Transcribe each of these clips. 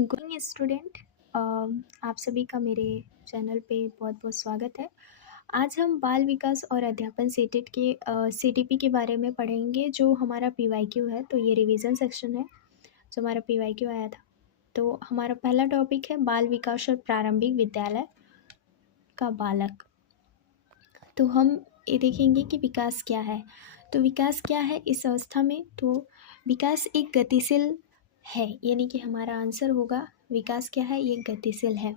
Good student. आप सभी का मेरे चैनल पे बहुत बहुत स्वागत है। आज हम बाल विकास और अध्यापन सीटेट के सीटीपी के बारे में पढ़ेंगे, जो हमारा पीवाईक्यू है। तो ये रिवीजन सेक्शन है जो हमारा पीवाईक्यू आया था। तो हमारा पहला टॉपिक है बाल विकास और प्रारंभिक विद्यालय का बालक। तो हम ये देखेंगे कि विकास क्या है। तो विकास क्या है इस अवस्था में। तो विकास एक गतिशील है, यानी कि हमारा आंसर होगा विकास क्या है, ये गतिशील है।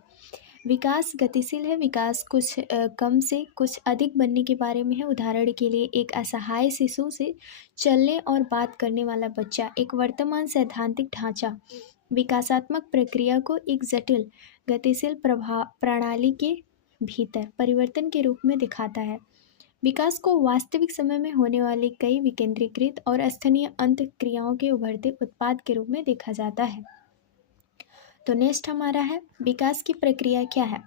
विकास गतिशील है। विकास कुछ कम से कुछ अधिक बनने के बारे में है। उदाहरण के लिए एक असहाय शिशु से चलने और बात करने वाला बच्चा एक वर्तमान सैद्धांतिक ढांचा विकासात्मक प्रक्रिया को एक जटिल गतिशील प्रभाव प्रणाली के भीतर परिवर्तन के रूप में दिखाता है। विकास को वास्तविक समय में होने वाली कई विकेंद्रीकृत और अस्थानीय अंत क्रियाओं के उभरते उत्पाद के रूप में देखा जाता है। तो नेक्स्ट हमारा है विकास की प्रक्रिया क्या है।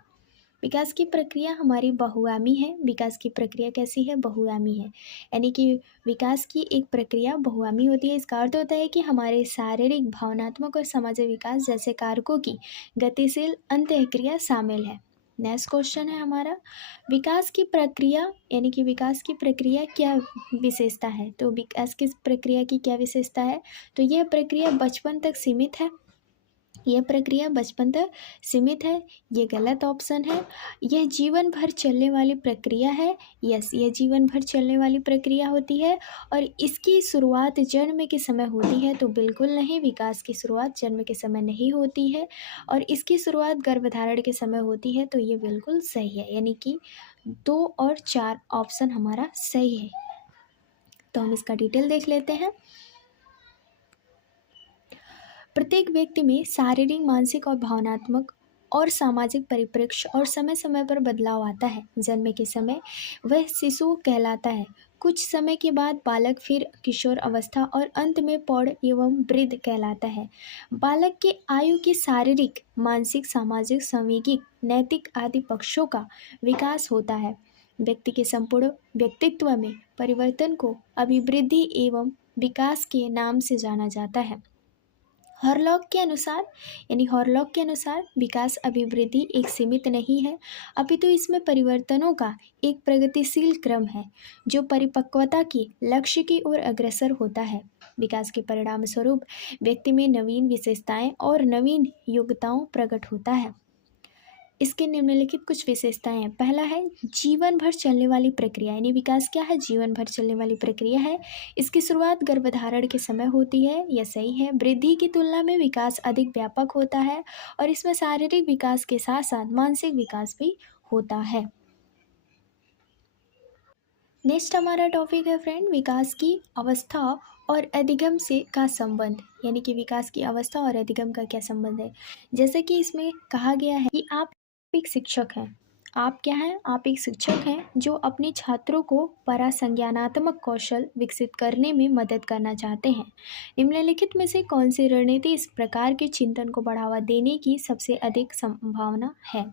विकास की प्रक्रिया हमारी बहुआयामी है। विकास की प्रक्रिया कैसी है, बहुआयामी है। यानी कि विकास की एक प्रक्रिया बहुआयामी होती है। इसका अर्थ होता है कि हमारे शारीरिक, भावनात्मक और सामाजिक विकास जैसे कारकों की गतिशील अंतःक्रिया शामिल है। नेक्स्ट क्वेश्चन है हमारा विकास की प्रक्रिया, यानी कि विकास की प्रक्रिया क्या विशेषता है। तो विकास की प्रक्रिया की क्या विशेषता है। तो यह प्रक्रिया बचपन तक सीमित है। यह प्रक्रिया बचपन तक सीमित है, ये गलत ऑप्शन है। यह जीवन भर चलने वाली प्रक्रिया है। यस, यह जीवन भर चलने वाली प्रक्रिया होती है। और इसकी शुरुआत जन्म के समय होती है। तो बिल्कुल नहीं, विकास की शुरुआत जन्म के समय नहीं होती है और इसकी शुरुआत गर्भधारण के समय होती है। तो ये बिल्कुल सही है, यानी कि 2 और 4 ऑप्शन हमारा सही है। तो हम इसका डिटेल देख लेते हैं। प्रत्येक व्यक्ति में शारीरिक, मानसिक और भावनात्मक और सामाजिक परिप्रेक्ष्य और समय समय पर बदलाव आता है। जन्म के समय वह शिशु कहलाता है। कुछ समय के बाद बालक, फिर किशोर अवस्था और अंत में प्रौढ़ एवं वृद्ध कहलाता है। बालक के आयु के शारीरिक, मानसिक, सामाजिक, सांवेगिक, नैतिक आदि पक्षों का विकास होता है। व्यक्ति के संपूर्ण व्यक्तित्व में परिवर्तन को अभिवृद्धि एवं विकास के नाम से जाना जाता है। हॉरलॉक के अनुसार, यानी हॉरलॉक के अनुसार विकास अभिवृद्धि एक सीमित नहीं है, अपितु इसमें परिवर्तनों का एक प्रगतिशील क्रम है जो परिपक्वता के लक्ष्य की ओर अग्रसर होता है। विकास के परिणाम स्वरूप व्यक्ति में नवीन विशेषताएं और नवीन योग्यताओं प्रकट होता है। इसके निम्नलिखित कुछ विशेषताएं हैं। पहला है जीवन भर चलने वाली प्रक्रिया, यानी विकास क्या है, जीवन भर चलने वाली प्रक्रिया है। इसकी शुरुआत गर्भधारण के समय होती है, यह सही है। वृद्धि की तुलना में विकास अधिक व्यापक होता है और इसमें शारीरिक विकास के साथ साथ मानसिक विकास भी होता है। नेक्स्ट हमारा टॉपिक है फ्रेंड विकास की अवस्था और अधिगम से का संबंध, यानी कि विकास की अवस्था और अधिगम का क्या संबंध है। जैसे कि इसमें कहा गया है कि आप एक शिक्षक हैं। आप क्या हैं, आप एक शिक्षक हैं जो अपने छात्रों को परासंज्ञानात्मक कौशल विकसित करने में मदद करना चाहते हैं। निम्नलिखित में से कौन सी रणनीति इस प्रकार के चिंतन को बढ़ावा देने की सबसे अधिक संभावना है।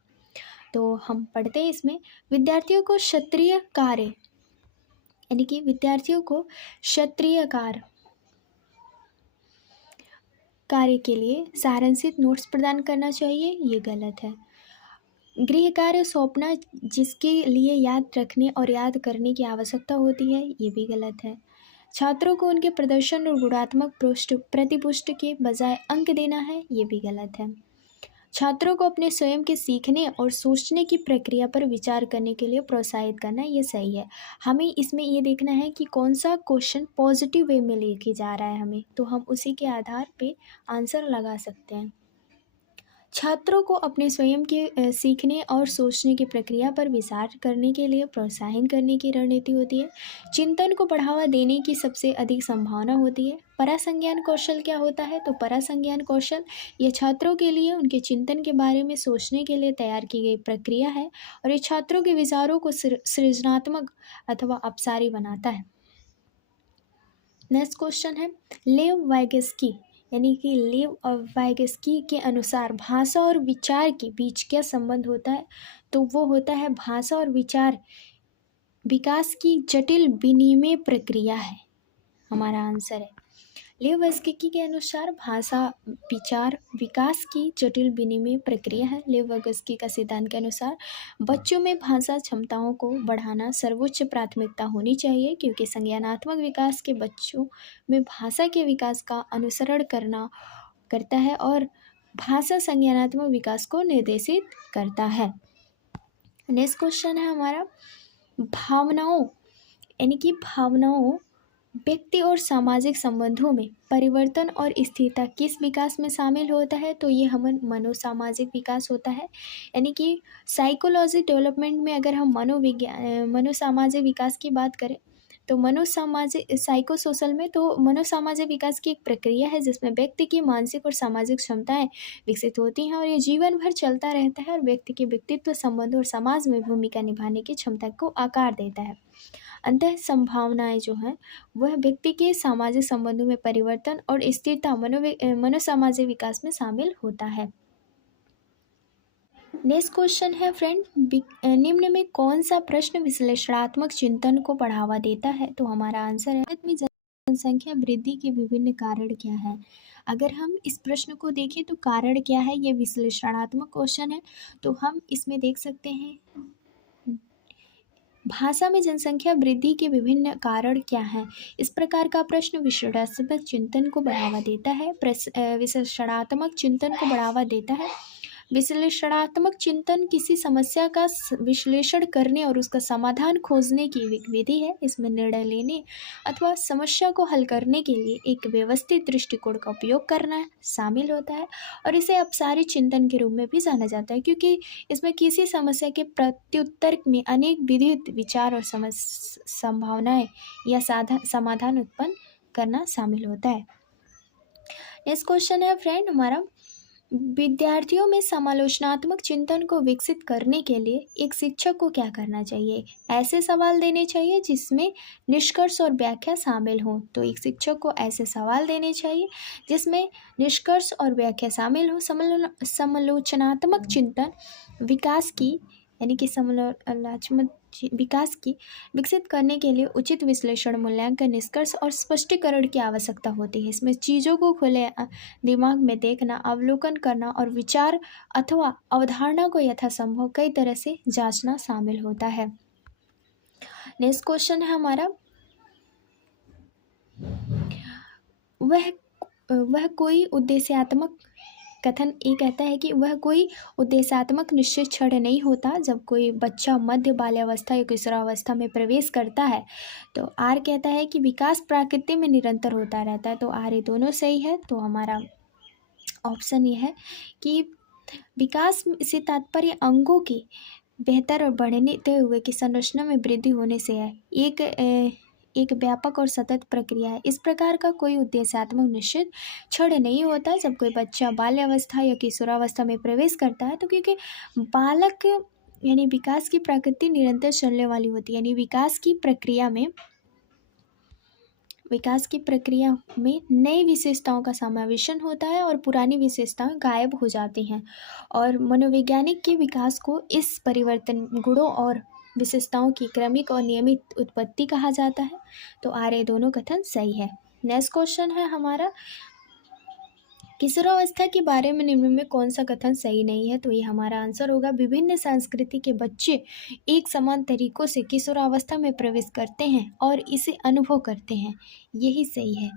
तो हम पढ़ते हैं इसमें विद्यार्थियों को क्षत्रिय कार्य, यानी कि विद्यार्थियों को क्षत्रिय कार्य के लिए सारांशित नोट्स प्रदान करना चाहिए, ये गलत है। गृह कार्य सौंपना जिसके लिए याद रखने और याद करने की आवश्यकता होती है, ये भी गलत है। छात्रों को उनके प्रदर्शन और गुणात्मक प्रतिपुष्टि के बजाय अंक देना है, ये भी गलत है। छात्रों को अपने स्वयं के सीखने और सोचने की प्रक्रिया पर विचार करने के लिए प्रोत्साहित करना, ये सही है। हमें इसमें ये देखना है कि कौन सा क्वेश्चन पॉजिटिव वे में लेके जा रहा है हमें, तो हम उसी के आधार पे आंसर लगा सकते हैं। छात्रों को अपने स्वयं के सीखने और सोचने की प्रक्रिया पर विचार करने के लिए प्रोत्साहित करने की रणनीति होती है। चिंतन को बढ़ावा देने की सबसे अधिक संभावना होती है। परासंज्ञान कौशल क्या होता है। तो परासंज्ञान कौशल ये छात्रों के लिए उनके चिंतन के बारे में सोचने के लिए तैयार की गई प्रक्रिया है और ये छात्रों के विचारों को सृजनात्मक अथवा अपसारी बनाता है। नेक्स्ट क्वेश्चन है लेव वाइगस्की, यानी कि लेव और वाइगस्की के अनुसार भाषा और विचार के बीच क्या संबंध होता है। तो वो होता है भाषा और विचार विकास की जटिल विनिमय प्रक्रिया है, हमारा आंसर है। लेवस्की के अनुसार भाषा विचार विकास की जटिल विनिमय प्रक्रिया है। लेवस्की का सिद्धांत के अनुसार बच्चों में भाषा क्षमताओं को बढ़ाना सर्वोच्च प्राथमिकता होनी चाहिए, क्योंकि संज्ञानात्मक विकास के बच्चों में भाषा के विकास का अनुसरण करता है और भाषा संज्ञानात्मक विकास को निर्देशित करता है। नेक्स्ट क्वेश्चन है हमारा, भावनाओं यानी कि भावनाओं व्यक्ति और सामाजिक संबंधों में परिवर्तन और स्थिरता किस विकास में शामिल होता है? तो ये हम मनोसामाजिक विकास होता है। यानी कि साइकोलॉजी डेवलपमेंट में अगर हम मनोसामाजिक विकास की बात करें तो मनोसामाजिक साइकोसोशल में तो मनोसामाजिक विकास की एक प्रक्रिया है जिसमें व्यक्ति की मानसिक और सामाजिक क्षमताएं विकसित होती हैं और ये जीवन भर चलता रहता है और व्यक्ति के व्यक्तित्व, संबंध और समाज में भूमिका निभाने की क्षमता को आकार देता है। अंतः संभावनाएं जो हैं वह व्यक्ति के सामाजिक संबंधों में परिवर्तन और स्थिरता मनोसामाजिक विकास में शामिल होता है। नेक्स्ट क्वेश्चन है फ्रेंड, निम्न में कौन सा प्रश्न विश्लेषणात्मक चिंतन को बढ़ावा देता है? तो हमारा आंसर है, भारत में जनसंख्या वृद्धि के विभिन्न कारण क्या है? अगर हम इस प्रश्न को देखें तो कारण क्या है, ये विश्लेषणात्मक क्वेश्चन है। तो हम इसमें देख सकते हैं भाषा में जनसंख्या वृद्धि के विभिन्न कारण क्या हैं। इस प्रकार का प्रश्न विश्लेषणात्मक चिंतन को बढ़ावा देता है। विश्लेषणात्मक चिंतन को बढ़ावा देता है। विश्लेषणात्मक चिंतन किसी समस्या का विश्लेषण करने और उसका समाधान खोजने की विधि है। इसमें निर्णय लेने अथवा समस्या को हल करने के लिए एक व्यवस्थित दृष्टिकोण का उपयोग करना शामिल होता है और इसे अपसारी चिंतन के रूप में भी जाना जाता है, क्योंकि इसमें किसी समस्या के प्रत्युत्तर में अनेक विविध विचार और संभावनाएं या समाधान उत्पन्न करना शामिल होता है। नेक्स्ट क्वेश्चन है फ्रेंड हमारा, विद्यार्थियों में समालोचनात्मक चिंतन को विकसित करने के लिए एक शिक्षक को क्या करना चाहिए? ऐसे सवाल देने चाहिए जिसमें निष्कर्ष और व्याख्या शामिल हो। तो एक शिक्षक को ऐसे सवाल देने चाहिए जिसमें निष्कर्ष और व्याख्या शामिल हो। समालोचनात्मक चिंतन विकास की यानी कि समालोचनात्मक विकास की विकसित करने के लिए उचित विश्लेषण, मूल्यांकन, निष्कर्ष और स्पष्टीकरण की आवश्यकता होती है। इसमें चीज़ों को खुले दिमाग में देखना, अवलोकन करना और विचार अथवा अवधारणा को यथासंभव कई तरह से जांचना शामिल होता है। नेक्स्ट क्वेश्चन है हमारा, वह कोई उद्देश्यात्मक कथन ये कहता है कि वह कोई उद्देश्यात्मक निश्चित क्षण नहीं होता जब कोई बच्चा मध्य बाल्यावस्था या किशोरावस्था में प्रवेश करता है। तो आर कहता है कि विकास प्रकृति में निरंतर होता रहता है। तो आर ये दोनों सही है। तो हमारा ऑप्शन ये है कि विकास से तात्पर्य अंगों की बेहतर और बढ़ते हुए की संरचना में वृद्धि होने से है। एक व्यापक और सतत प्रक्रिया है। इस प्रकार का कोई उद्देश्यात्मक निश्चित क्षण नहीं होता जब कोई बच्चा बाल्यावस्था या किशोरावस्था में प्रवेश करता है। तो क्योंकि बालक यानी विकास की प्रकृति निरंतर चलने वाली होती है, यानी विकास की प्रक्रिया में नई विशेषताओं का समावेशन होता है और पुरानी विशेषताएं गायब हो जाती हैं और मनोवैज्ञानिक के विकास को इस परिवर्तन गुणों और विशेषताओं की क्रमिक और नियमित उत्पत्ति कहा जाता है। तो आर दोनों कथन सही है। नेक्स्ट क्वेश्चन है हमारा, किशोरावस्था के बारे में निम्न में कौन सा कथन सही नहीं है? तो ये हमारा आंसर होगा, विभिन्न संस्कृति के बच्चे एक समान तरीकों से किशोरावस्था में प्रवेश करते हैं और इसे अनुभव करते हैं, यही सही है।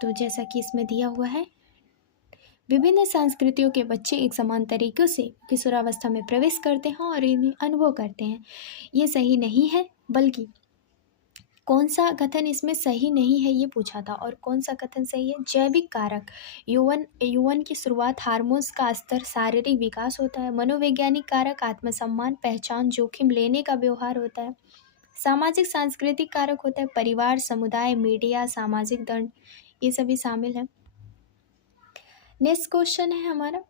तो जैसा कि इसमें दिया हुआ है, विभिन्न संस्कृतियों के बच्चे एक समान तरीकों से किशोरावस्था में प्रवेश करते हैं और इन्हें अनुभव करते हैं, ये सही नहीं है। बल्कि कौन सा कथन इसमें सही नहीं है ये पूछा था, और कौन सा कथन सही है? जैविक कारक, यौवन की शुरुआत, हार्मोन्स का स्तर, शारीरिक विकास होता है। मनोवैज्ञानिक कारक, आत्मसम्मान, पहचान, जोखिम लेने का व्यवहार होता है। सामाजिक सांस्कृतिक कारक होता है, परिवार, समुदाय, मीडिया, सामाजिक दंड, ये सभी शामिल है। नेक्स्ट क्वेश्चन है हमारा,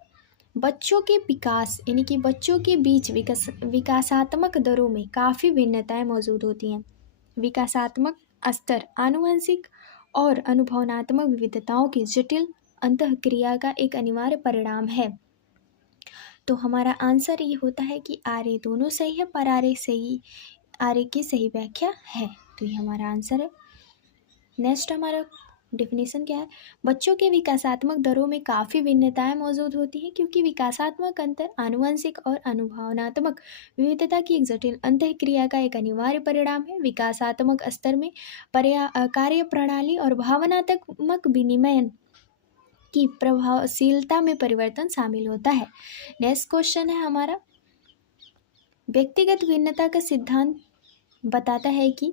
बच्चों के विकास यानी कि बच्चों के बीच विकासात्मक दरों में काफ़ी भिन्नताएं मौजूद होती हैं। विकासात्मक स्तर आनुवंशिक और अनुभवनात्मक विविधताओं की जटिल अंतःक्रिया का एक अनिवार्य परिणाम है। तो हमारा आंसर ये होता है कि आर दोनों सही है, पर आर की सही व्याख्या है। तो ये हमारा आंसर है। नेक्स्ट हमारा डेफिनेशन क्या है? बच्चों के विकासात्मक दरों में काफ़ी भिन्नताएं मौजूद होती हैं क्योंकि विकासात्मक अंतर आनुवंशिक और अनुभवनात्मक विविधता की एक जटिल अंतःक्रिया का एक अनिवार्य परिणाम है। विकासात्मक स्तर में कार्य प्रणाली और भावनात्मक विनिमय की प्रभावशीलता में परिवर्तन शामिल होता है। नेक्स्ट क्वेश्चन है हमारा, व्यक्तिगत भिन्नता का सिद्धांत बताता है कि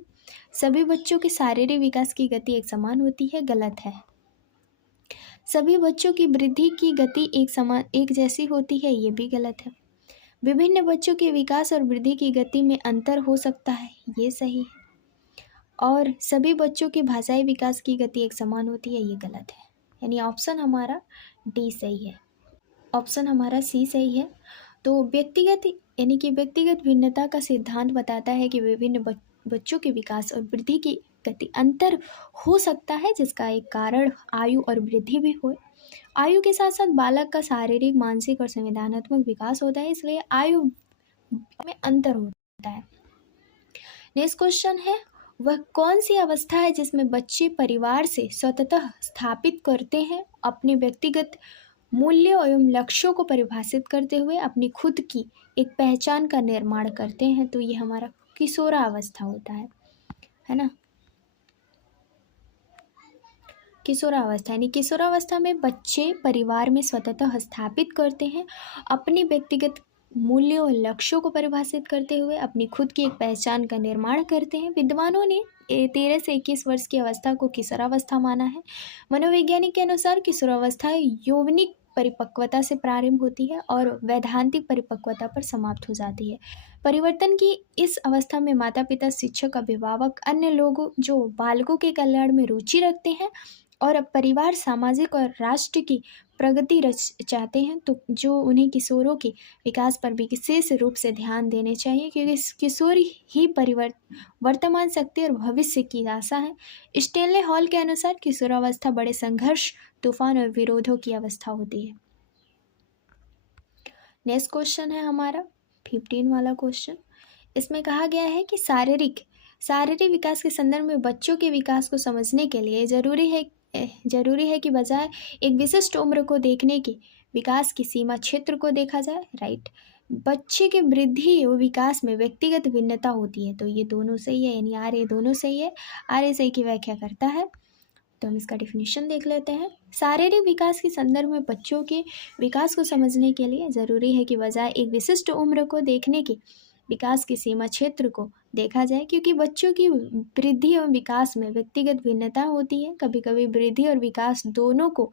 सभी बच्चों के शारीरिक विकास की गति एक समान होती है। गलत है। सभी बच्चों की वृद्धि की गति एक जैसी होती है, ये भी गलत है। विभिन्न बच्चों के विकास और वृद्धि की गति में अंतर हो सकता है, ये सही है। और सभी बच्चों के भाषाई विकास की गति एक समान होती है, ये गलत है। यानी ऑप्शन हमारा डी सही है, ऑप्शन हमारा सी सही है। तो व्यक्तिगत भिन्नता का सिद्धांत बताता है कि विभिन्न बच्चों के विकास और वृद्धि की गति अंतर हो सकता है, जिसका एक कारण आयु और वृद्धि भी हो। आयु के साथ साथ बालक का शारीरिक, मानसिक और संवेदनात्मक विकास होता है, इसलिए आयु में अंतर होता है। नेक्स्ट क्वेश्चन है, वह कौन सी अवस्था है जिसमें बच्चे परिवार से स्वतंत्रता स्थापित करते हैं, अपने व्यक्तिगत मूल्यों एवं लक्ष्यों को परिभाषित करते हुए अपनी खुद की एक पहचान का निर्माण करते हैं? तो ये हमारा किशोरावस्था होता है ना। किशोरावस्था यानी किशोरावस्था में बच्चे परिवार में स्वतंत्रता स्थापित करते हैं, अपनी व्यक्तिगत मूल्यों और लक्ष्यों को परिभाषित करते हुए अपनी खुद की एक पहचान का निर्माण करते हैं। विद्वानों ने 13 से 21 वर्ष की अवस्था को किशोरावस्था माना है। मनोवैज्ञानिक के अनुसार किशोरावस्था यौवनिक परिपक्वता से प्रारंभ होती है और वैधानिक परिपक्वता पर समाप्त हो जाती है। परिवर्तन की इस अवस्था में माता पिता, शिक्षक, अभिभावक, अन्य लोग जो बालकों के कल्याण में रुचि रखते हैं और अब परिवार, सामाजिक और राष्ट्र की प्रगति चाहते हैं, तो जो उन्हें किशोरों के विकास पर भी विशेष रूप से ध्यान देने चाहिए, क्योंकि किशोर ही वर्तमान शक्ति और भविष्य की आशा है। स्टेनले हॉल के अनुसार किशोरावस्था बड़े संघर्ष, तूफान और विरोधों की अवस्था होती है। नेक्स्ट क्वेश्चन है हमारा 15 वाला क्वेश्चन। इसमें कहा गया है कि शारीरिक विकास के संदर्भ में बच्चों के विकास को समझने के लिए जरूरी है कि बजाय एक विशिष्ट उम्र को देखने के विकास की सीमा क्षेत्र को देखा जाए। राइट। बच्चे के वृद्धि और विकास में व्यक्तिगत भिन्नता होती है, तो ये दोनों सही है, यानी आर ए दोनों सही है। आर ए सही की व्याख्या करता है, तो हम इसका डिफिनीशन देख लेते हैं। शारीरिक विकास के संदर्भ में बच्चों के विकास को समझने के लिए ज़रूरी है कि बजाय एक विशिष्ट उम्र को देखने के विकास की सीमा क्षेत्र को देखा जाए, क्योंकि बच्चों की वृद्धि और विकास में व्यक्तिगत भिन्नता होती है। कभी कभी वृद्धि और विकास दोनों को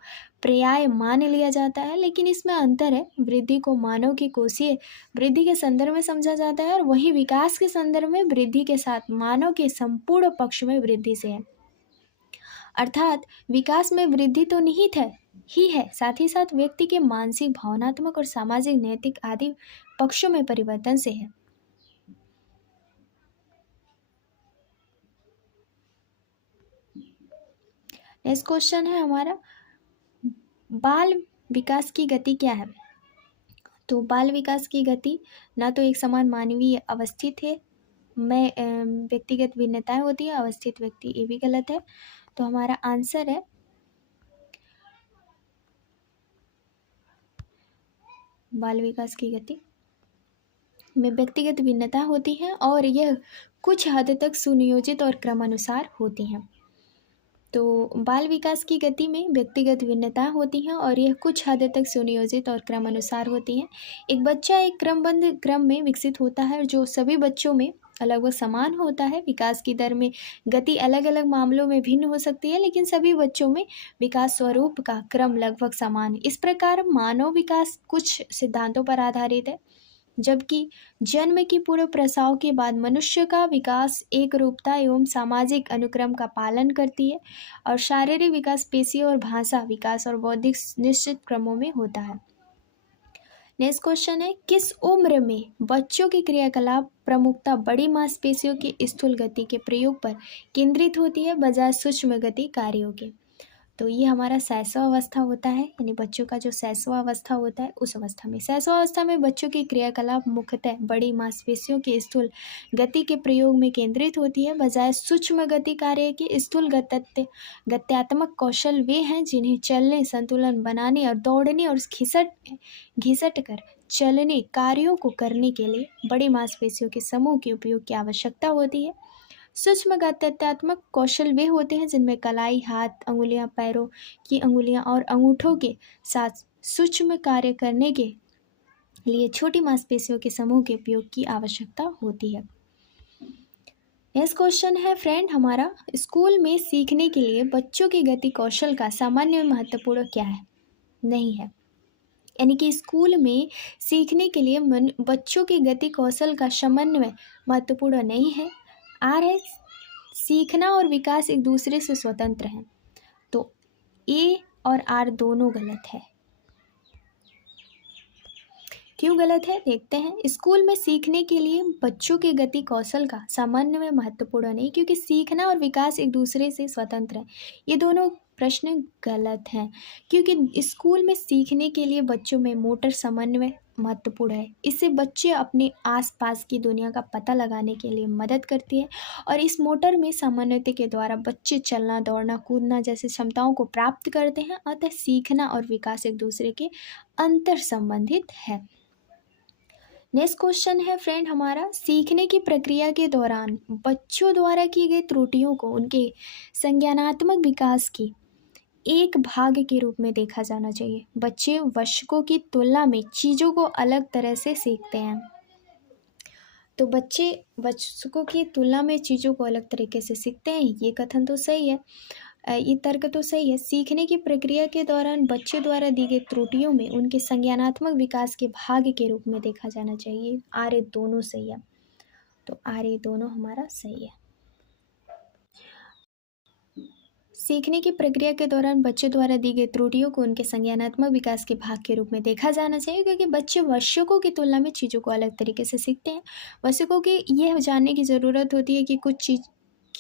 पर्याय मान लिया जाता है, लेकिन इसमें अंतर है। वृद्धि को मानव की कोषीय वृद्धि के संदर्भ में समझा जाता है और वहीं विकास के संदर्भ में वृद्धि के साथ मानव के संपूर्ण पक्ष में वृद्धि से है। अर्थात विकास में वृद्धि तो निहित ही है, साथ ही साथ व्यक्ति के मानसिक, भावनात्मक और सामाजिक, नैतिक आदि पक्षों में परिवर्तन से है। नेक्स्ट क्वेश्चन है हमारा, बाल विकास की गति क्या है? तो बाल विकास की गति ना तो एक समान मानवीय अवस्थित है, में व्यक्तिगत भिन्नताएं होती है, अवस्थित व्यक्ति, ये भी गलत है। तो हमारा आंसर है बाल विकास की गति में व्यक्तिगत भिन्नता होती है और यह कुछ हद तक सुनियोजित और क्रमानुसार होती हैं। तो बाल विकास की गति में व्यक्तिगत भिन्नता होती हैं और यह कुछ हद तक सुनियोजित और क्रमानुसार होती हैं। एक बच्चा एक क्रमबद्ध क्रम में विकसित होता है जो सभी बच्चों में लगभग समान होता है। विकास की दर में गति अलग अलग मामलों में भिन्न हो सकती है, लेकिन सभी बच्चों में विकास स्वरूप का क्रम लगभग समान है। इस प्रकार मानव विकास कुछ सिद्धांतों पर आधारित है, जबकि जन्म की पूर्व प्रसव के बाद मनुष्य का विकास एक रूपता एवं सामाजिक अनुक्रम का पालन करती है और शारीरिक विकास पेशी और भाषा विकास और बौद्धिक निश्चित क्रमों में होता है। नेक्स्ट क्वेश्चन है, किस उम्र में बच्चों की क्रियाकलाप प्रमुखता बड़ी मांसपेशियों की स्थूल गति के प्रयोग पर केंद्रित होती है बजाय सूक्ष्म गति कार्यों के? तो ये हमारा शैशव अवस्था होता है, यानी बच्चों का जो शैशव अवस्था होता है उस अवस्था में। शैशव अवस्था में बच्चों की क्रियाकलाप मुख्यतः बड़ी मांसपेशियों की स्थूल गति के प्रयोग में केंद्रित होती है, बजाय सूक्ष्म गति कार्य के। स्थूल गत्यात्मक कौशल वे हैं जिन्हें चलने, संतुलन बनाने और दौड़ने और घिसट कर चलने कार्यों को करने के लिए बड़ी मांसपेशियों के समूह के उपयोग की आवश्यकता होती है। सूक्ष्म गत्यात्मक कौशल वे होते हैं जिनमें कलाई, हाथ, अंगुलियां, पैरों की अंगुलियां और अंगूठों के साथ सूक्ष्म कार्य करने के लिए छोटी मांसपेशियों के समूह के उपयोग की आवश्यकता होती है। नेक्स्ट क्वेश्चन है फ्रेंड हमारा, स्कूल में सीखने के लिए बच्चों के गति कौशल का सामान्य महत्वपूर्ण क्या है? नहीं है। यानी कि स्कूल में सीखने के लिए बच्चों के गति कौशल का समन्वय महत्वपूर्ण नहीं है। आर है, सीखना और विकास एक दूसरे से स्वतंत्र हैं। तो ए और आर दोनों गलत है। क्यों गलत है देखते हैं। स्कूल में सीखने के लिए बच्चों के गति कौशल का सामान्य महत्वपूर्ण नहीं, क्योंकि सीखना और विकास एक दूसरे से स्वतंत्र है। ये दोनों प्रश्न गलत हैं, क्योंकि स्कूल में सीखने के लिए बच्चों में मोटर समन्वय महत्वपूर्ण है। इससे बच्चे अपने आसपास की दुनिया का पता लगाने के लिए मदद करती है, और इस मोटर में समन्वय के द्वारा बच्चे चलना, दौड़ना, कूदना जैसी क्षमताओं को प्राप्त करते हैं। अतः सीखना और विकास एक दूसरे के अंतर संबंधित है। नेक्स्ट क्वेश्चन है फ्रेंड हमारा, सीखने की प्रक्रिया के दौरान बच्चों द्वारा की गई त्रुटियों को उनके संज्ञानात्मक विकास की एक भाग के रूप में देखा जाना चाहिए। बच्चे वयस्कों की तुलना में चीज़ों को अलग तरह से सीखते हैं। तो बच्चे वयस्कों की तुलना में चीज़ों को अलग तरीके से सीखते हैं, ये कथन तो सही है, ये तर्क तो सही है। सीखने की प्रक्रिया के दौरान बच्चे द्वारा दी गई त्रुटियों में उनके संज्ञानात्मक विकास के भाग के रूप में देखा जाना चाहिए। आर्य दोनों सही है, तो आर्य दोनों हमारा सही है। सीखने की प्रक्रिया के दौरान बच्चे द्वारा दी गई त्रुटियों को उनके संज्ञानात्मक विकास के भाग के रूप में देखा जाना चाहिए, क्योंकि बच्चे वयस्कों की तुलना में चीज़ों को अलग तरीके से सीखते हैं। वयस्कों की यह जानने की ज़रूरत होती है कि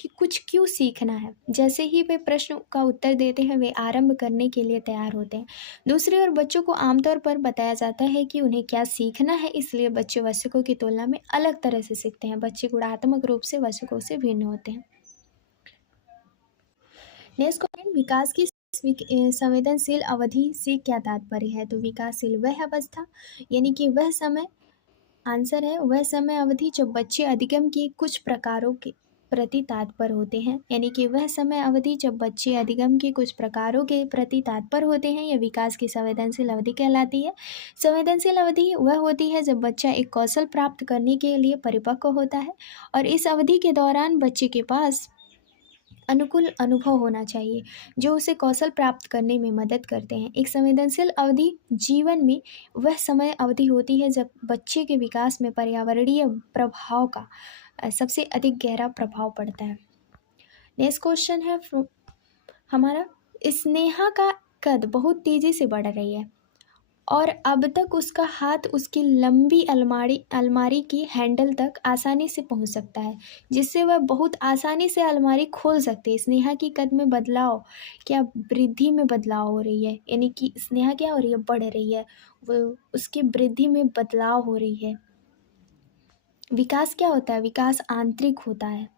कुछ क्यों सीखना है। जैसे ही वे प्रश्न का उत्तर देते हैं, वे आरंभ करने के लिए तैयार होते हैं। दूसरी ओर बच्चों को आमतौर पर बताया जाता है कि उन्हें क्या सीखना है, इसलिए बच्चे वयस्कों की तुलना में अलग तरह से सीखते हैं। बच्चे गुणात्मक रूप से वयस्कों से भिन्न होते हैं। नेक्स्ट क्वेश्चन, विकास की संवेदनशील अवधि से क्या तात्पर्य है? तो विकासशील वह अवस्था, यानी कि वह समय, आंसर है वह समय अवधि जब बच्चे अधिगम के कुछ प्रकारों के प्रति तत्पर होते हैं। यानी कि वह समय अवधि जब बच्चे अधिगम के कुछ प्रकारों के प्रति तत्पर होते हैं, यह विकास की संवेदनशील अवधि कहलाती है। संवेदनशील अवधि वह होती है जब बच्चा एक कौशल प्राप्त करने के लिए परिपक्व होता है, और इस अवधि के दौरान बच्चे के पास अनुकूल अनुभव होना चाहिए जो उसे कौशल प्राप्त करने में मदद करते हैं। एक संवेदनशील अवधि जीवन में वह समय अवधि होती है जब बच्चे के विकास में पर्यावरणीय प्रभाव का सबसे अधिक गहरा प्रभाव पड़ता है। नेक्स्ट क्वेश्चन है हमारा, स्नेहा का कद बहुत तेज़ी से बढ़ रही है और अब तक उसका हाथ उसकी लंबी अलमारी की हैंडल तक आसानी से पहुंच सकता है, जिससे वह बहुत आसानी से अलमारी खोल सकती है। स्नेहा की कद में बदलाव क्या वृद्धि में बदलाव हो रही है? यानी कि स्नेहा क्या हो रही है? बढ़ रही है, वो उसकी वृद्धि में बदलाव हो रही है। विकास क्या होता है? विकास आंतरिक होता है।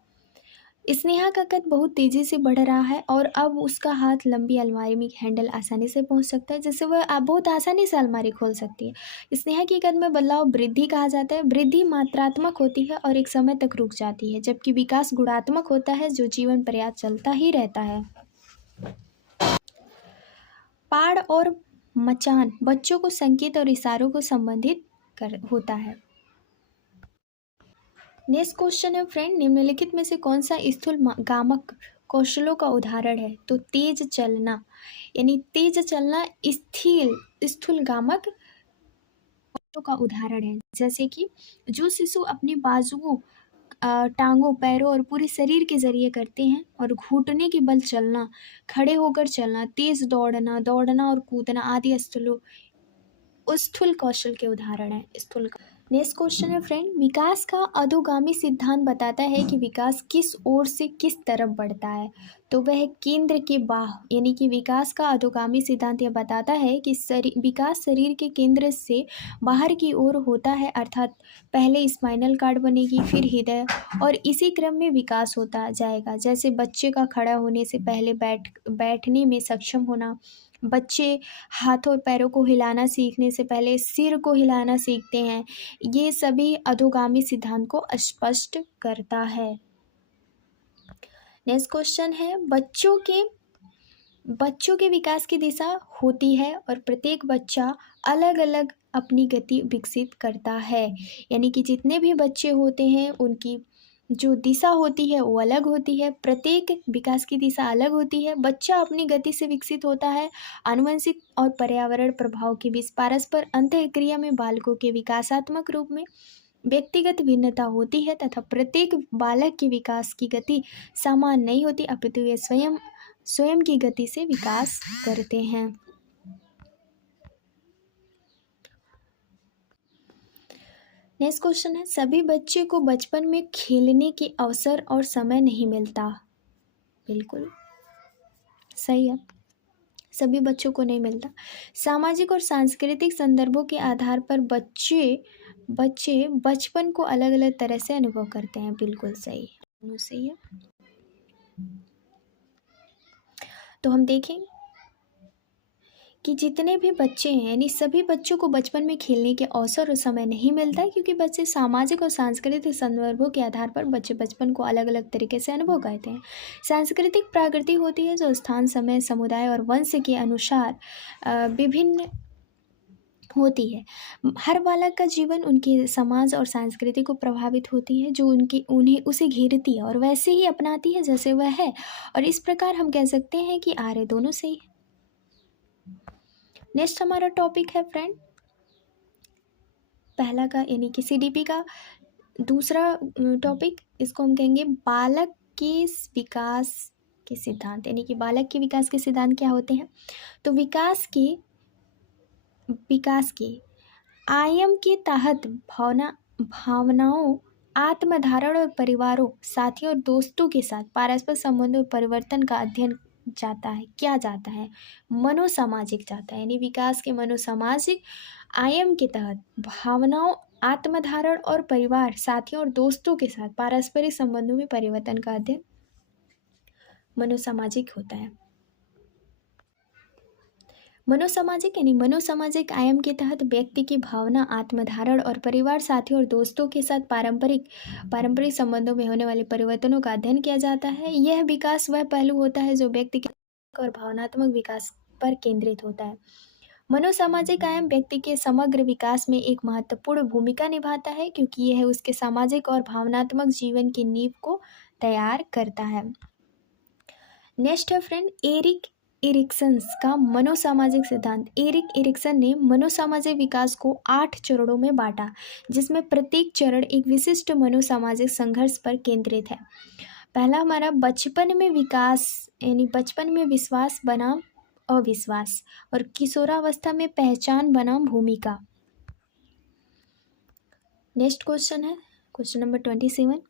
स्नेहा का कद बहुत तेज़ी से बढ़ रहा है और अब उसका हाथ लंबी अलमारी में हैंडल आसानी से पहुंच सकता है, जिससे वह बहुत आसानी से अलमारी खोल सकती है। स्नेहा की कद में बदलाव वृद्धि कहा जाता है। वृद्धि मात्रात्मक होती है और एक समय तक रुक जाती है, जबकि विकास गुणात्मक होता है जो जीवन पर्याप्त चलता ही रहता है। पाड़ और मचान बच्चों को संकेत और इशारों को संबंधित होता है। नेक्स्ट क्वेश्चन है फ्रेंड, निम्नलिखित में से कौन सा स्थूल गामक कौशलों का उदाहरण है? तो तेज चलना, यानी तेज चलना स्थूल गामक कौशलों का उदाहरण है। जैसे कि जो शिशु अपने बाजुओं, टांगों, पैरों और पूरे शरीर के जरिए करते हैं, और घुटने के बल चलना, खड़े होकर चलना, तेज दौड़ना और कूदना आदि स्थूल कौशल के उदाहरण है। नेक्स्ट क्वेश्चन है फ्रेंड, विकास का अधोगामी सिद्धांत बताता है कि विकास किस ओर से किस तरफ बढ़ता है। तो वह केंद्र के बाह यानी कि विकास का अधोगामी सिद्धांत यह बताता है कि विकास शरीर के केंद्र से बाहर की ओर होता है, अर्थात पहले स्पाइनल कार्ड बनेगी, फिर हृदय, और इसी क्रम में विकास होता जाएगा। जैसे बच्चे का खड़ा होने से पहले बैठने में सक्षम होना, बच्चे हाथों पैरों को हिलाना सीखने से पहले सिर को हिलाना सीखते हैं, ये सभी अधोगामी सिद्धांत को स्पष्ट करता है। नेक्स्ट क्वेश्चन है, बच्चों के विकास की दिशा होती है और प्रत्येक बच्चा अलग अलग अपनी गति विकसित करता है। यानी कि जितने भी बच्चे होते हैं उनकी जो दिशा होती है वो अलग होती है, प्रत्येक विकास की दिशा अलग होती है। बच्चा अपनी गति से विकसित होता है। आनुवंशिक और पर्यावरण प्रभाव के बीच परस्पर अंतःक्रिया में बालकों के विकासात्मक रूप में व्यक्तिगत भिन्नता होती है तथा प्रत्येक बालक के विकास की गति समान नहीं होती, अपितु वे स्वयं की गति से विकास करते हैं। नेक्स्ट क्वेश्चन है, सभी बच्चे को बचपन में खेलने के अवसर और समय नहीं मिलता। बिल्कुल सही है, सभी बच्चों को नहीं मिलता। सामाजिक और सांस्कृतिक संदर्भों के आधार पर बच्चे बचपन को अलग अलग तरह से अनुभव करते हैं। बिल्कुल सही है। तो हम देखें कि जितने भी बच्चे हैं यानी सभी बच्चों को बचपन में खेलने के अवसर और समय नहीं मिलता है, क्योंकि बच्चे सामाजिक और सांस्कृतिक संदर्भों के आधार पर बच्चे बचपन को अलग अलग तरीके से अनुभव करते हैं। सांस्कृतिक प्रकृति होती है जो स्थान, समय, समुदाय और वंश के अनुसार विभिन्न होती है। हर बालक का जीवन उनके समाज और संस्कृति को प्रभावित होती है, जो उन्हें उसे घेरती है और वैसे ही अपनाती है जैसे वह है, और इस प्रकार हम कह सकते हैं कि आर्य दोनों सही है। नेक्स्ट हमारा टॉपिक है फ्रेंड, पहला का यानी कि सीडीपी का दूसरा टॉपिक, इसको हम कहेंगे बालक के विकास के सिद्धांत। यानी कि बालक के विकास के सिद्धांत क्या होते हैं। तो विकास के आयाम के तहत भावनाओं, आत्मधारण और परिवारों, साथियों और दोस्तों के साथ पारस्परिक संबंधों और परिवर्तन का अध्ययन किया जाता है, मनोसामाजिक जाता है। यानी विकास के मनोसामाजिक आयाम के तहत भावनाओं, आत्मधारण और परिवार, साथियों और दोस्तों के साथ पारस्परिक संबंधों में परिवर्तन का अध्ययन मनोसामाजिक होता है। मनोसामाजिक आयाम के तहत व्यक्ति की भावना, आत्मधारण और परिवार, साथियों और दोस्तों के साथ पारंपरिक संबंधों में होने वाले परिवर्तनों का अध्ययन किया जाता है। यह विकास वह पहलू होता है जो व्यक्ति के और भावनात्मक विकास पर केंद्रित होता है। मनोसामाजिक आयाम व्यक्ति के समग्र विकास में एक महत्वपूर्ण भूमिका निभाता है, क्योंकि यह उसके सामाजिक और भावनात्मक जीवन की नींव को तैयार करता है। नेक्स्ट है फ्रेंड, एरिक एरिक्सन का मनोसामाजिक सिद्धांत। एरिक एरिक्सन ने मनोसामाजिक विकास को 8 चरणों में बांटा, जिसमें प्रत्येक चरण एक विशिष्ट मनोसामाजिक संघर्ष पर केंद्रित है। पहला हमारा बचपन में विकास, यानी बचपन में विश्वास बनाम अविश्वास, और किशोरावस्था में पहचान बनाम भूमिका। नेक्स्ट क्वेश्चन है क्वेश्चन नंबर 27।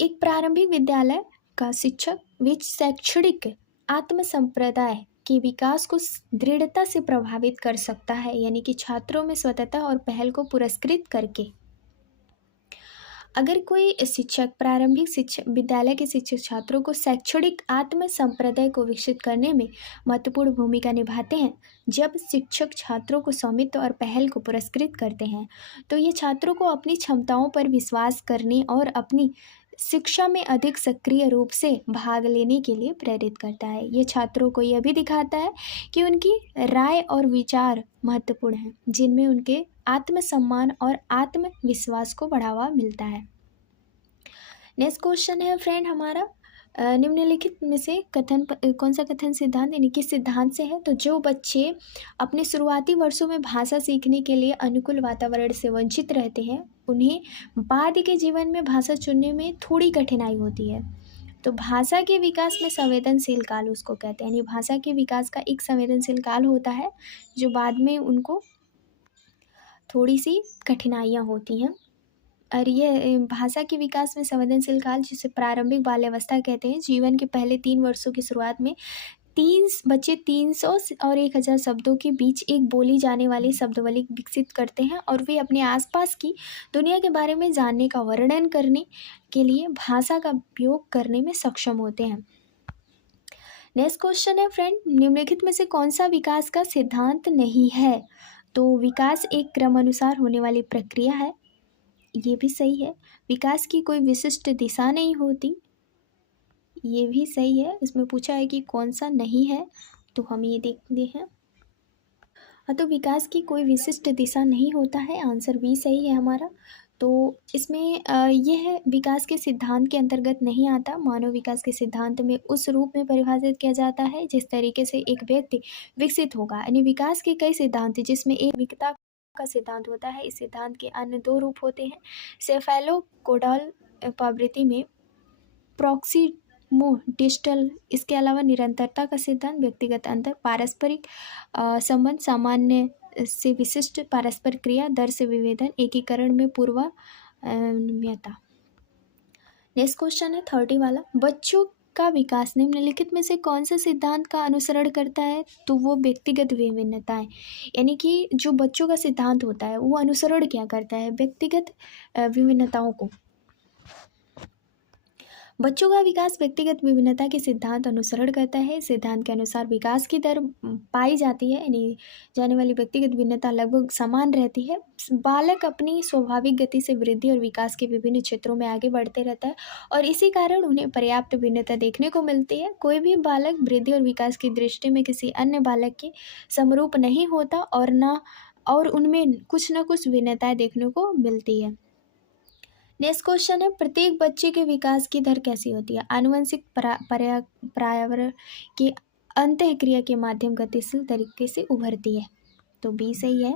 एक प्रारंभिक विद्यालय का शिक्षक शैक्षणिक आत्म संप्रदाय के विकास को दृढ़ता से प्रभावित कर सकता है, यानी कि छात्रों में स्वतंत्रता और पहल को पुरस्कृत करके। अगर कोई शिक्षक प्रारंभिक विद्यालय के शिक्षक छात्रों को शैक्षणिक आत्म संप्रदाय को विकसित करने में महत्वपूर्ण भूमिका निभाते हैं। जब शिक्षक छात्रों को स्वामित्व और पहल को पुरस्कृत करते हैं तो ये छात्रों को अपनी क्षमताओं पर विश्वास करने और अपनी शिक्षा में अधिक सक्रिय रूप से भाग लेने के लिए प्रेरित करता है। ये छात्रों को यह भी दिखाता है कि उनकी राय और विचार महत्वपूर्ण हैं, जिनमें उनके आत्मसम्मान और आत्मविश्वास को बढ़ावा मिलता है। नेक्स्ट क्वेश्चन है फ्रेंड हमारा, निम्नलिखित में से कौन सा कथन सिद्धांत यानी किस सिद्धांत से है। तो जो बच्चे अपने शुरुआती वर्षों में भाषा सीखने के लिए अनुकूल वातावरण से वंचित रहते हैं, उन्हें बाद के जीवन में भाषा चुनने में थोड़ी कठिनाई होती है। तो भाषा के विकास में संवेदनशील काल उसको कहते हैं, यानी भाषा के विकास का एक संवेदनशील काल होता है जो बाद में उनको थोड़ी सी कठिनाइयाँ होती हैं। और ये भाषा के विकास में संवेदनशील काल, जिसे प्रारंभिक बाल्यावस्था कहते हैं, जीवन के पहले 3 वर्षों की शुरुआत में बच्चे 300 और 1000 शब्दों के बीच एक बोली जाने वाली शब्दावली विकसित करते हैं, और वे अपने आसपास की दुनिया के बारे में जानने का वर्णन करने के लिए भाषा का उपयोग करने में सक्षम होते हैं। नेक्स्ट क्वेश्चन है फ्रेंड, निम्नलिखित में से कौन सा विकास का सिद्धांत नहीं है? तो विकास एक क्रमानुसार होने वाली प्रक्रिया है, ये भी सही है। विकास की कोई विशिष्ट दिशा नहीं होती, ये भी सही है। इसमें पूछा है कि कौन सा नहीं है, तो हम ये देखते हैं। तो विकास की कोई विशिष्ट दिशा नहीं होता है, आंसर बी सही है हमारा। तो इसमें यह विकास के सिद्धांत के अंतर्गत नहीं आता। मानव विकास के सिद्धांत में उस रूप में परिभाषित किया जाता है जिस तरीके से एक व्यक्ति विकसित होगा। यानी विकास के कई सिद्धांत हैं, जिसमें एक विकता का सिद्धांत होता है। इस सिद्धांत के अन्य 2 रूप होते हैं। सेफेलोपोडल प्रवृत्ति में प्रॉक्सिमोडिस्टल, इसके अलावा निरंतरता का सिद्धांत, व्यक्तिगत अंतर, पारस्परिक संबंध, सामान्य से विशिष्ट पारस्परिक क्रिया, दर से विभेदन, एकीकरण में पूर्वनियमता। नेक्स्ट क्वेश्चन है 30 वाला, बच्चों का विकास निम्नलिखित में से कौन से सिद्धांत का अनुसरण करता है? तो वो व्यक्तिगत विभिन्नताएं, यानी कि जो बच्चों का सिद्धांत होता है वो अनुसरण क्या करता है? व्यक्तिगत विभिन्नताओं को। बच्चों का विकास व्यक्तिगत विभिन्नता के सिद्धांत अनुसरण करता है। सिद्धांत के अनुसार विकास की दर पाई जाती है, यानी जाने वाली व्यक्तिगत भिन्नता लगभग समान रहती है। बालक अपनी स्वाभाविक गति से वृद्धि और विकास के विभिन्न क्षेत्रों में आगे बढ़ते रहता है, और इसी कारण उन्हें पर्याप्त भिन्नता देखने को मिलती है। कोई भी बालक वृद्धि और विकास की दृष्टि में किसी अन्य बालक के समरूप नहीं होता, और उनमें कुछ न कुछ भिन्नताएं देखने को मिलती है। नेक्स्ट क्वेश्चन है, प्रत्येक बच्चे के विकास की दर कैसी होती है? आनुवंशिक पर्यावरण की अंतःक्रिया के माध्यम गतिशील तरीके से उभरती है, तो बी सही है।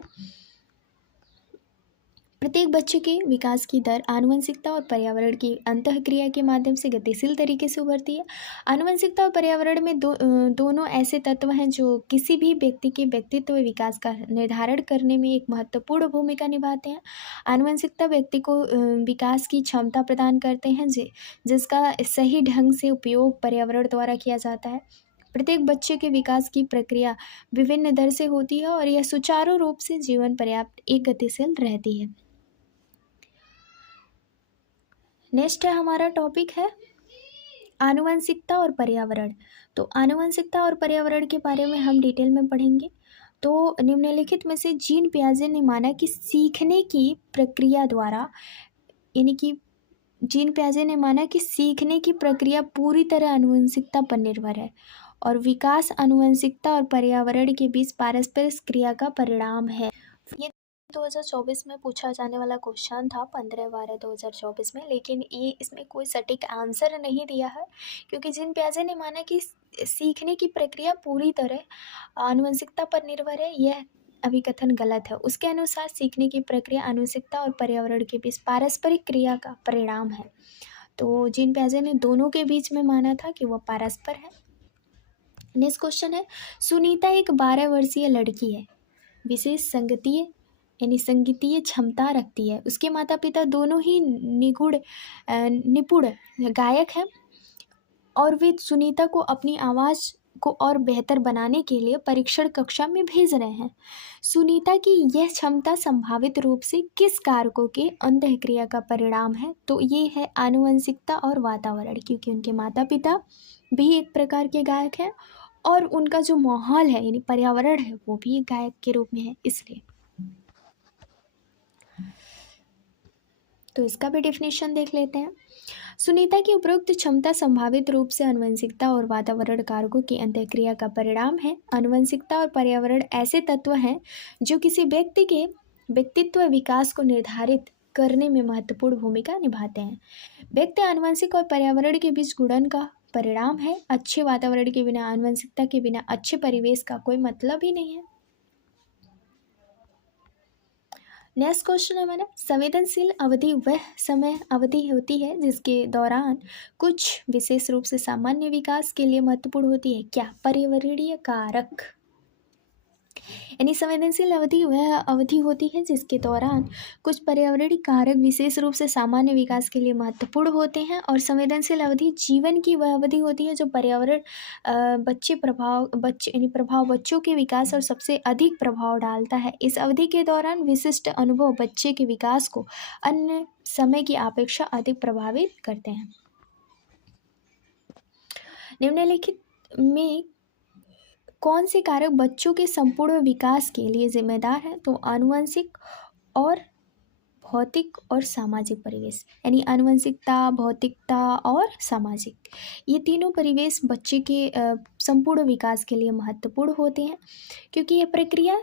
प्रत्येक बच्चे के विकास की दर आनुवंशिकता और पर्यावरण की अंतःक्रिया के माध्यम से गतिशील तरीके से उभरती है। आनुवंशिकता और पर्यावरण में दोनों ऐसे तत्व हैं जो किसी भी व्यक्ति के व्यक्तित्व विकास का निर्धारण करने में एक महत्वपूर्ण भूमिका निभाते हैं। आनुवंशिकता व्यक्ति को विकास की क्षमता प्रदान करते हैं, जिसका सही ढंग से उपयोग पर्यावरण द्वारा किया जाता है। प्रत्येक बच्चे के विकास की प्रक्रिया विभिन्न दर से होती है, और यह सुचारू रूप से जीवन पर्याप्त एक गतिशील रहती है। नेक्स्ट है हमारा टॉपिक है आनुवंशिकता और पर्यावरण। तो आनुवंशिकता और पर्यावरण के बारे में हम डिटेल में पढ़ेंगे। तो निम्नलिखित में से जीन पियाजे ने माना कि सीखने की प्रक्रिया द्वारा, यानी कि जीन पियाजे ने माना कि सीखने की प्रक्रिया पूरी तरह आनुवंशिकता पर निर्भर है, और विकास आनुवंशिकता और पर्यावरण के बीच पारस्परिक क्रिया का परिणाम है। ये 2024 में पूछा जाने वाला क्वेश्चन था, 15/12/2024 में, लेकिन ये इसमें कोई सटीक आंसर नहीं दिया है, क्योंकि जीन पियाजे ने माना कि सीखने की प्रक्रिया पूरी तरह आनुवंशिकता पर निर्भर है, यह अभिकथन गलत है। उसके अनुसार सीखने की प्रक्रिया आनुवंशिकता और पर्यावरण के बीच पारस्परिक क्रिया का परिणाम है। तो जीन पियाजे ने दोनों के बीच में माना था कि वह पारस्पर है। नेक्स्ट क्वेश्चन है, सुनीता एक 12 वर्षीय लड़की है, विशेष संगीतीय यानी संगीतीय क्षमता रखती है। उसके माता पिता दोनों ही निपुण गायक हैं, और वे सुनीता को अपनी आवाज़ को और बेहतर बनाने के लिए परीक्षण कक्षा में भेज रहे हैं। सुनीता की यह क्षमता संभावित रूप से किस कारकों के अंतःक्रिया का परिणाम है? तो ये है आनुवंशिकता और वातावरण, क्योंकि उनके माता पिता भी एक प्रकार के गायक हैं, और उनका जो माहौल है यानी पर्यावरण है वो भी एक गायक के रूप में है, इसलिए। तो इसका भी डेफिनेशन देख लेते हैं। सुनीता की उपरोक्त क्षमता संभावित रूप से आनुवंशिकता और वातावरण कारकों की अंतःक्रिया का परिणाम है। आनुवंशिकता और पर्यावरण ऐसे तत्व हैं जो किसी व्यक्ति के व्यक्तित्व विकास को निर्धारित करने में महत्वपूर्ण भूमिका निभाते हैं। व्यक्ति आनुवंशिक और पर्यावरण के बीच गुणन का परिणाम है। अच्छे वातावरण के बिना, आनुवंशिकता के बिना अच्छे परिवेश का कोई मतलब ही नहीं है। नेक्स्ट क्वेश्चन है हमारा, संवेदनशील अवधि वह समय अवधि होती है जिसके दौरान कुछ विशेष रूप से सामान्य विकास के लिए महत्वपूर्ण होती है। क्या? पर्यावरणीय कारक। यानी संवेदनशील अवधि वह अवधि होती है जिसके दौरान कुछ पर्यावरणीय कारक विशेष रूप से सामान्य विकास के लिए महत्वपूर्ण होते हैं। और संवेदनशील अवधि जीवन की वह अवधि होती है जो पर्यावरण बच्चे यानी प्रभाव बच्चों के विकास और सबसे अधिक प्रभाव डालता है। इस अवधि के दौरान विशिष्ट अनुभव बच्चे के विकास को अन्य समय की अपेक्षा अधिक प्रभावित करते हैं। निम्नलिखित में कौन से कारक बच्चों के संपूर्ण विकास के लिए जिम्मेदार हैं? तो आनुवंशिक और भौतिक और सामाजिक परिवेश, यानी आनुवंशिकता, भौतिकता और सामाजिक, ये तीनों परिवेश बच्चे के संपूर्ण विकास के लिए महत्वपूर्ण होते हैं, क्योंकि ये प्रक्रिया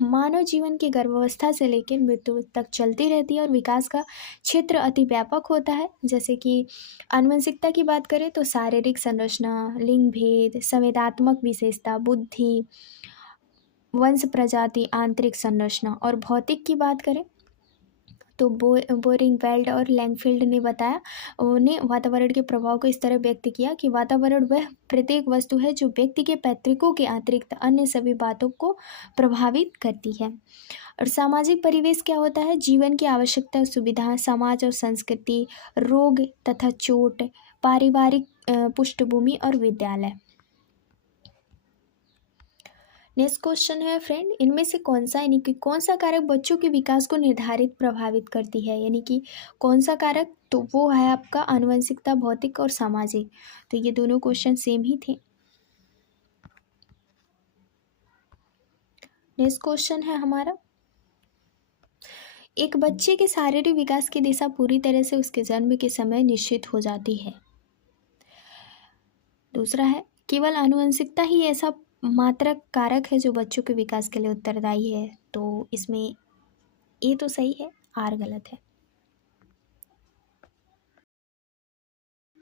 मानव जीवन की गर्भावस्था से लेकर मृत्यु तक चलती रहती है और विकास का क्षेत्र अति व्यापक होता है। जैसे कि आनुवंशिकता की बात करें तो शारीरिक संरचना, लिंग भेद, संवेदात्मक विशेषता, बुद्धि, वंश प्रजाति, आंतरिक संरचना। और भौतिक की बात करें तो बोरिंगफेल्ड और लैंगफील्ड ने बताया, उन्हें वातावरण के प्रभाव को इस तरह व्यक्त किया कि वातावरण वह प्रत्येक वस्तु है जो व्यक्ति के पैतृकों के अतिरिक्त अन्य सभी बातों को प्रभावित करती है। और सामाजिक परिवेश क्या होता है? जीवन की आवश्यकता, सुविधा, समाज और संस्कृति, रोग तथा चोट, पारिवारिक पृष्ठभूमि और विद्यालय। नेक्स्ट क्वेश्चन है फ्रेंड, इनमें से कौन सा यानी कि कौन सा कारक बच्चों के विकास को निर्धारित प्रभावित करती है? यानी कि कौन सा कारक? तो वो है आपका आनुवंशिकता, भौतिक और सामाजिक। तो ये दोनों क्वेश्चन सेम ही थे। नेक्स्ट क्वेश्चन है हमारा, एक बच्चे के शारीरिक विकास की दिशा पूरी तरह से उसके जन्म के समय निश्चित हो जाती है। दूसरा है, केवल आनुवंशिकता ही ऐसा मात्रक कारक है जो बच्चों के विकास के लिए उत्तरदायी है। तो इसमें ए तो सही है, आर गलत है।